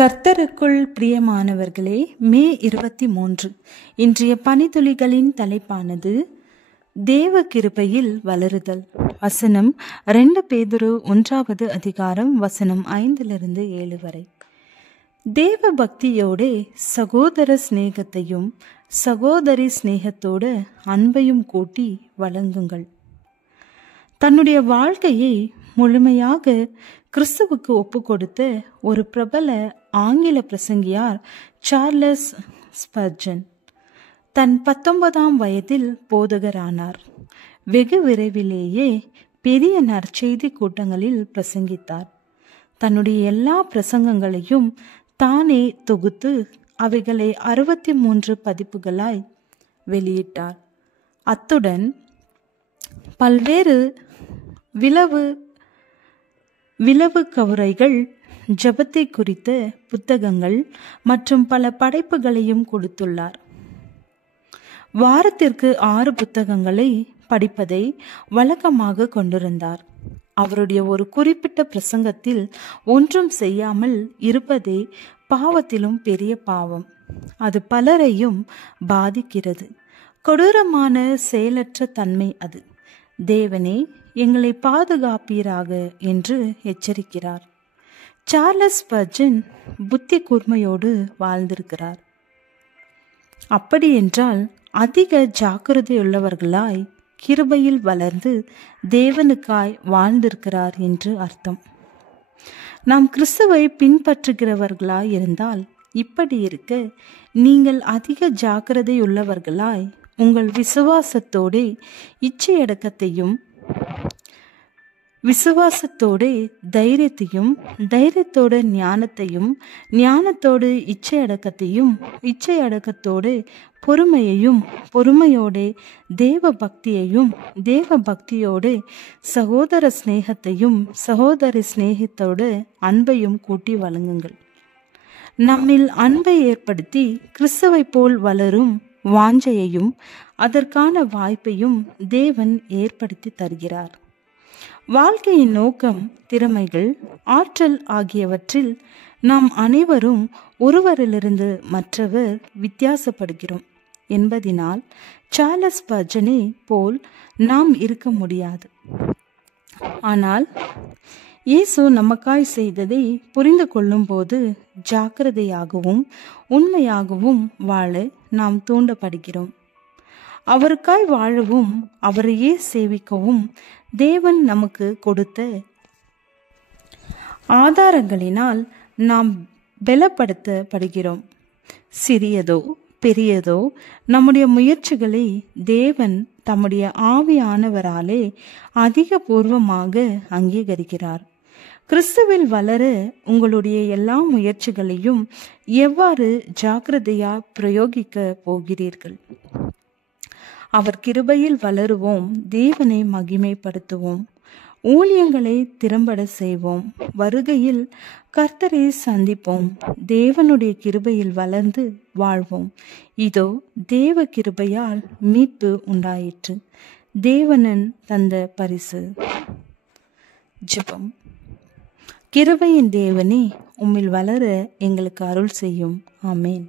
கர்த்தருக்குள் பிரியமானவர்களே, மே 23 இன்றைய பனித்துளிகளின் தலைப்பானது தேவ கிருபையில் வளருதல். வசனம் 2 பேதுரு 1 அதிகாரம் வசனம் 5-7 வரை. தேவ பக்தியோடு சகோதர சிநேகத்தையும் சகோதரி சிநேகத்தோட அன்பையும் கூட்டி வழங்குங்கள். தன்னுடைய வாழ்க்கையை முழுமையாக கிறிஸ்துவுக்கு ஒப்பு கொடுத்த ஒரு பிரபல ஆங்கில பிரசங்கியார் சார்லஸ் ஸ்பர்ஜன் தன் 19ஆம் வயதில் போதகரானார். வெகு விரைவிலேயே பெரிய நற்செய்தி கூட்டங்களில் பிரசங்கித்தார். தன்னுடைய எல்லா பிரசங்கங்களையும் தானே தொகுத்து அவைகளை 63 பதிப்புகளாய் வெளியிட்டார். அத்துடன் பல்வேறு விளவு கவுரைகள், ஜெபத்தை குறித்த புத்தகங்கள் மற்றும் பல படைப்புகளையும் கொடுத்துள்ளார். வாரத்திற்கு 6 புத்தகங்களை படிப்பதை வழக்கமாக கொண்டிருந்தார். அவருடைய ஒரு குறிப்பிட்ட பிரசங்கத்தில் ஒன்றும் செய்யாமல் இருப்பதே பாவத்திலும் பெரிய பாவம். அது பலரையும் பாதிக்கிறது. கொடூரமான செயலற்ற தன்மை அது. தேவனே எங்களை பாதுகாப்பீராக என்று எச்சரிக்கிறார். சார்லஸ் ஸ்பர்ஜன் புத்தி கூர்மையோடு வாழ்ந்திருக்கிறார். அப்படி என்றால் அதிக ஜாக்கிரதையுள்ளவர்களாய் கிருபையில் வளர்ந்து தேவனுக்காய் வாழ்ந்திருக்கிறார் என்று அர்த்தம். நாம் கிறிஸ்துவை பின்பற்றுகிறவர்களாய் இருந்தால் இப்படி இருக்க, நீங்கள் அதிக ஜாக்கிரதையுள்ளவர்களாய் உங்கள் விசுவாசத்தோடு இச்சையடக்கத்தையும் தைரியத்தையும் தைரியத்தோடு ஞானத்தையும் ஞானத்தோடு இச்சையடக்கத்தோடு பொறுமையையும் பொறுமையோடு தேவ பக்தியோடு சகோதர சிநேகத்தையும் சகோதரி சிநேகத்தோடு அன்பையும் கூட்டி வழங்குங்கள். நம்மில் அன்பை ஏற்படுத்தி கிறிஸ்துவை போல் வளரும் வாஞ்சையையும் அதற்கான வாய்ப்பையும் தேவன் ஏற்படுத்தி தருகிறார். வாழ்க்கையின் நோக்கம், திறமைகள், ஆற்றல் ஆகியவற்றில் நாம் அனைவரும் ஒருவரிலிருந்து மற்றவர் வித்தியாசப்படுகிறோம் என்பதினால் சார்லஸ் ஸ்பர்ஜனை போல் நாம் இருக்க முடியாது. ஆனால் இயேசு நமக்காய் செய்ததை புரிந்து கொள்ளும் போது ஜாக்கிரதையாகவும் உண்மையாகவும் வாழ நாம் தூண்டப்படுகிறோம். அவருக்காய் வாழவும் அவரையே சேவிக்கவும் தேவன் நமக்கு கொடுத்த ஆதாரங்களினால் நாம் பலப்படுத்தப்படுகிறோம். சிறியதோ பெரியதோ நம்முடைய முயற்சிகளை தேவன் தம்முடைய ஆவியானவராலே அதிகபூர்வமாக அங்கீகரிக்கிறார். கிறிஸ்துவில் வளர உங்களுடைய எல்லா முயற்சிகளையும் எவ்வாறு ஜாக்கிரதையா பிரயோகிக்க போகிறீர்கள்? அவர் கிருபையில் வளருவோம், தேவனை மகிமைப்படுத்துவோம், ஊழியங்களை திறம்பட செய்வோம், வருகையில் கர்த்தரை சந்திப்போம், தேவனுடைய கிருபையில் வளர்ந்து வாழ்வோம். இதோ தேவ கிருபையால் மீட்பு உண்டாயிற்று, தேவனன் தந்த பரிசு. ஜெபம். கிருபையின் தேவனே, உம்மில் வளர எங்களுக்கு அருள் செய்யும். ஆமேன்.